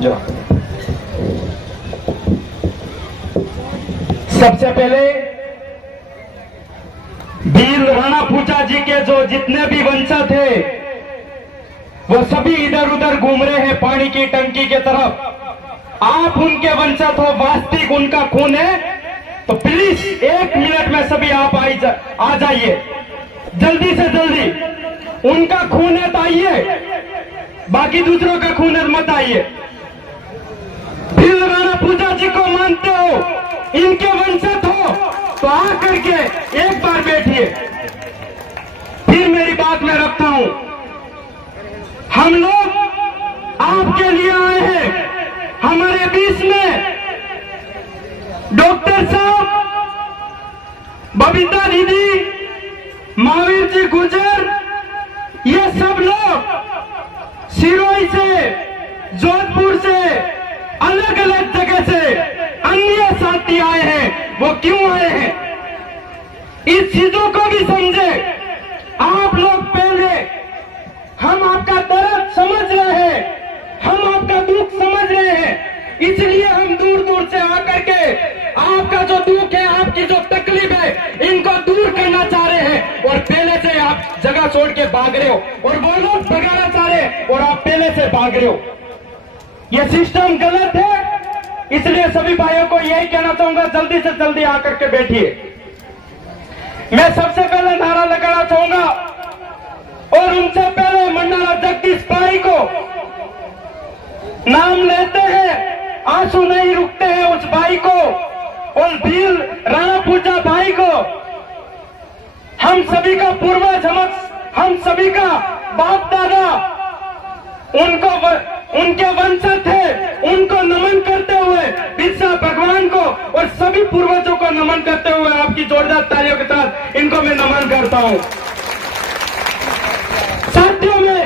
जो सबसे पहले वीर राणा पूजा जी के जो जितने भी वंशज थे वो सभी इधर उधर घूम रहे हैं पानी की टंकी के तरफ। आप उनके वंशज हो, वास्तविक उनका खून है, तो प्लीज 1 मिनट में सभी आप आ जाइए, जल्दी से जल्दी। उनका खून है तो आइए, बाकी दूसरों का खून है मत आइए। वीर राणा पूजा जी को मानते हो, इनके वंशज हो, तो आकर के एक बार बैठिए। फिर मेरी बात मैं रखता हूं, हम लोग आपके लिए आए हैं। हमारे बीच में डॉक्टर साहब, बबीता दीदी, महावीर जी गुजर, ये सब लोग सिरोही से, जोधपुर से, अलग अलग जगह से अन्य साथी आए हैं। वो क्यों आए हैं, इस चीजों को भी समझे। आप लोग पहले, हम आपका दर्द समझ रहे हैं, हम आपका दुख समझ रहे हैं, इसलिए हम दूर दूर से आकर के आपका जो दुख है, आपकी जो तकलीफ है, इनको दूर करना चाह रहे हैं। और पहले से आप जगह छोड़ के भाग रहे हो, और वो लोग भगाना चाह रहे हैं और आप पहले से भाग रहे हो। ये सिस्टम गलत है, इसलिए सभी भाइयों को यही कहना चाहूंगा, जल्दी से जल्दी आकर के बैठिए। मैं सबसे पहले नारा लगाना चाहूंगा, और उनसे पहले मंडाला जगदीश भाई को नाम लेते हैं, आंसू नहीं रुकते हैं उस भाई को, और वीर राणा पूजा भाई को, हम सभी का पूर्वज, हम सभी का बाप दादा उनके वंशज थे, उनको नमन करते हुए, बिरसा भगवान को और सभी पूर्वजों को नमन करते हुए आपकी जोरदार तालियों के साथ इनको मैं नमन करता हूं। साथियों, में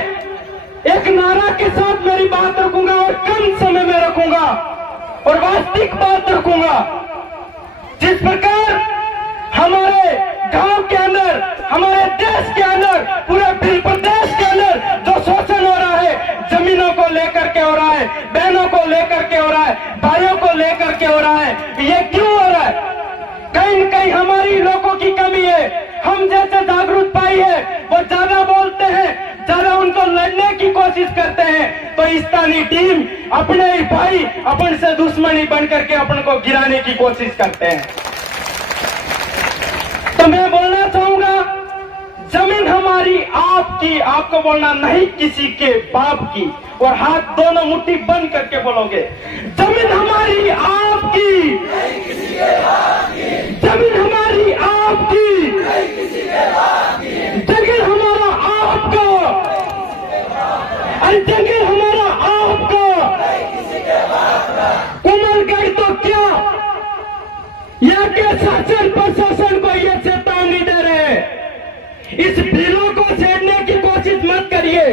एक नारा के साथ मेरी बात रखूंगा और कम समय में रखूंगा और वास्तविक बात रखूंगा। जिस प्रकार हमारे गांव के अंदर, हमारे देश के अंदर, पूरे प्रदेश के अंदर जो शोषण हो रहा है, जमीनों को लेकर के हो रहा है, बहनों को लेकर के हो रहा है, भाइयों को लेकर के हो रहा है, ये क्यों हो रहा है? कहीं न कहीं हमारी लोगों की कमी है। हम जैसे जागरूक भाई है, वो ज्यादा बोलते हैं, ज्यादा उनको लड़ने की कोशिश करते हैं, तो स्थानीय टीम अपने ही भाई अपन से दुश्मनी बन करके अपन को गिराने की कोशिश करते हैं। तो मैं बोलना चाहूंगा, जमीन हमारी आपकी, आपको बोलना नहीं किसी के बाप की, और हाथ दोनों मुट्ठी बंद करके बोलोगे, जमीन हमारी आपकी, जमीन हमारी आपकी, जगह हमारा आपका, और जगह हमारा आपका। कुमलगढ़ तो क्या, यहाँ के शासन प्रशासन को ये चेतावनी दे रहे हैं, इस बिलों को छेड़ने की कोशिश मत करिए।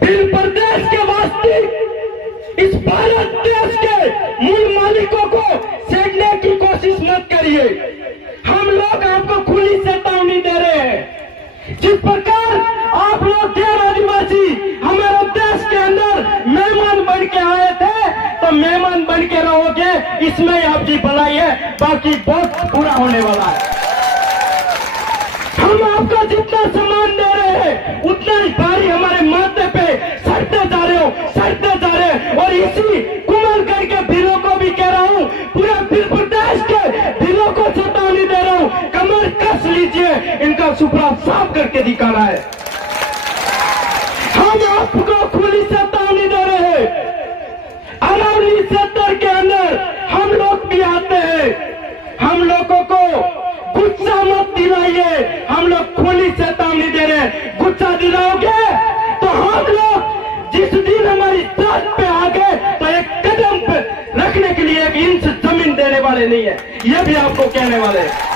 बिल प्रदेश के वास्ते, इस भारत देश के मूल मालिकों को छेड़ने की कोशिश मत करिए। हम लोग आपको खुली चेतावनी दे रहे हैं। जिस प्रकार आप लोग गैर आदिवासी हमारे देश के अंदर मेहमान बन के आए थे, तो मेहमान बन के रहोगे, इसमें आपकी भलाई है, बाकी बहुत बुरा होने वाला है। हम आपको जितना सम्मान दे रहे हैं, उतना ही भारी हमारे माथे पे सड़ते जा रहे हो, सड़ते जा रहे हैं। और इसी कुमलगढ़ के भीलों को भी कह रहा हूं, पूरे प्रदेश के भीलों को चेतावनी दे रहा हूं, कमर कस लीजिए, इनका सुपड़ा साफ करके दिखाना है। हम आपको खुली चेतावनी दे रहे हैं। अरावली क्षेत्र के अंदर हम लोग भी आते हैं, हम लोगों को गुस्सा मत दिलाइए, हम लोग खुली चेतावनी दे रहे हैं। गुस्सा दिलाओगे तो हम लोग जिस दिन हमारी जात पे आ गए, तो एक कदम पे रखने के लिए 1 इंच जमीन देने वाले नहीं है, ये भी आपको कहने वाले हैं।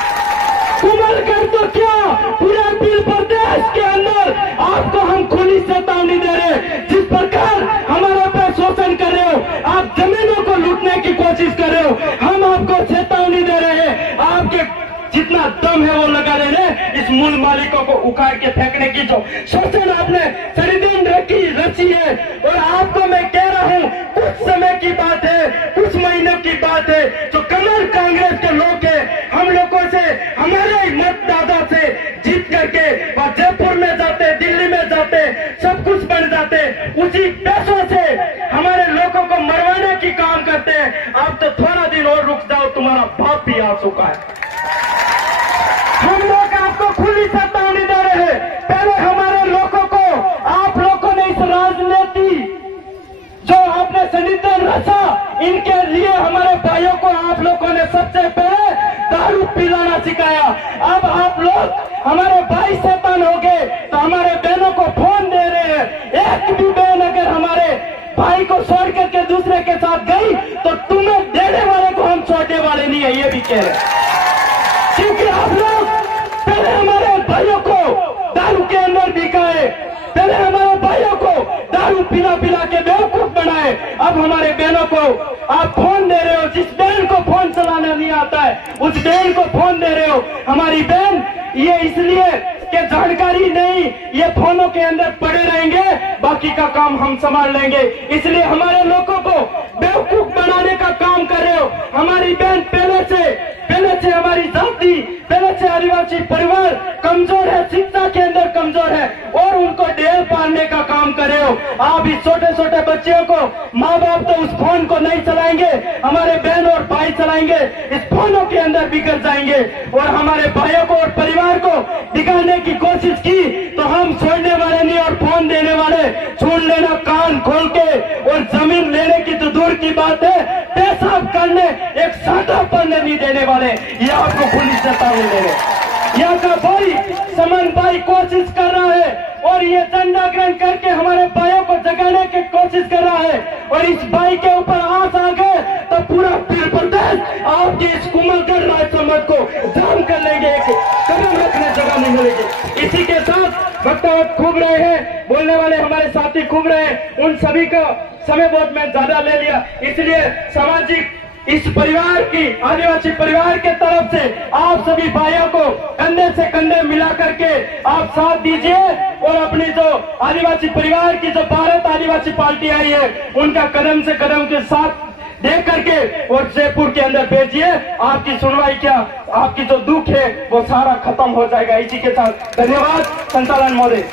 कुमलगढ़ तो क्या, पूरे बिल प्रदेश के अंदर आपको हम खुली चेतावनी दे रहे हैं। जिस प्रकार हमारे पे शोषण कर रहे हो, आप जमीनों को लूटने की कोशिश कर रहे हो, हम आपको चेतावनी दे रहे हैं। आपके जितना दम है वो लगा दे रहे, इस मूल मालिकों को उखाड़ के फेंकने की जो शोषण आपने षड्यंत्र रची है, और आपको मैं कह रहा हूं, पैसों से हमारे लोगों को मरवाने की काम करते हैं। अब तो थोड़ा दिन और रुक जाओ, तुम्हारा बाप भी आ चुका है। हम लोग आपको खुली चेतावनी दे रहे हैं। पहले हमारे लोगों को आप लोगों ने इस राजनीति जो आपने संविधान रचा, इनके लिए हमारे भाइयों को आप लोगों ने सबसे पहले दारू पिलाना सिखाया। अब आप लोग हमारे भाई शैतान हो गए तो हमारे बहनों को फोन दे रहे हैं। एक भी बहन अगर हमारे भाई को छोड़ करके दूसरे के साथ गई तो तुम्हें देने वाले को हम छोड़ने वाले नहीं है, ये भी कह रहे हैं। क्योंकि आप लोग पहले हमारे भाइयों को दारू के अंदर दिखाए, पहले हमारे भाइयों को दारू पिला पिला के बेवकूफ बनाए। अब हमारे बहनों को आप फोन दे रहे हो। जिस बहन को फोन चलाना नहीं आता है उस बहन को फोन दे रहे हो। हमारी बहन ये इसलिए कि जानकारी नहीं, ये फोनों के अंदर पड़े रहेंगे, बाकी का काम हम संभाल लेंगे, इसलिए हमारे लोगों को बेवकूफ बनाने का काम कर रहे हो। हमारी बहन पहले से हमारी जाति, पहले से आदिवासी परिवार कमजोर है, शिक्षा के अंदर कमजोर है और उनको ढेल पालने का काम कर रहे हो। आप इस छोटे छोटे बच्चों को, माँ बाप तो उस फोन को नहीं चलाएंगे, हमारे बहन और भाई चलाएंगे, इस फोनों के अंदर बिगड़ जाएंगे। और हमारे भाइयों को और परिवार को दिखाने की कोशिश की तो हम छोड़ने वाले नहीं और फोन देने वाले छूट लेना कान खोल के। और जमीन लेने की तो दूर की बात है, पेशाब करने एक सादा पढ़ने नहीं देने वाले, ये आपको खुली चेतावनी दे रहे। यहाँ का भाई समन भाई कोशिश कर रहा है और ये झंडा ग्रहण करके हमारे भाइयों को जगाने की कोशिश कर रहा है। और इस भाई के ऊपर आस आ गए तो पूरा पीर प्रदेश आपके इस कुमलगढ़ राज समाज को जाम कर लेंगे, एक कदम रखने जगह नहीं मिलेगी। इसी के साथ वक्ता खूब रहे हैं, बोलने वाले हमारे साथी खूब रहे हैं, उन सभी का समय बहुत मैं ज्यादा ले लिया, इसलिए सामाजिक इस परिवार की, आदिवासी परिवार के तरफ से आप सभी भाइयों को कंधे से कंधे मिला करके आप साथ दीजिए और अपनी जो आदिवासी परिवार की जो भारत आदिवासी पार्टी आई है उनका कदम से कदम के साथ देख करके और जयपुर के अंदर भेजिए। आपकी सुनवाई क्या, आपकी जो दुख है वो सारा खत्म हो जाएगा। इसी के साथ धन्यवाद संचालन महोदय।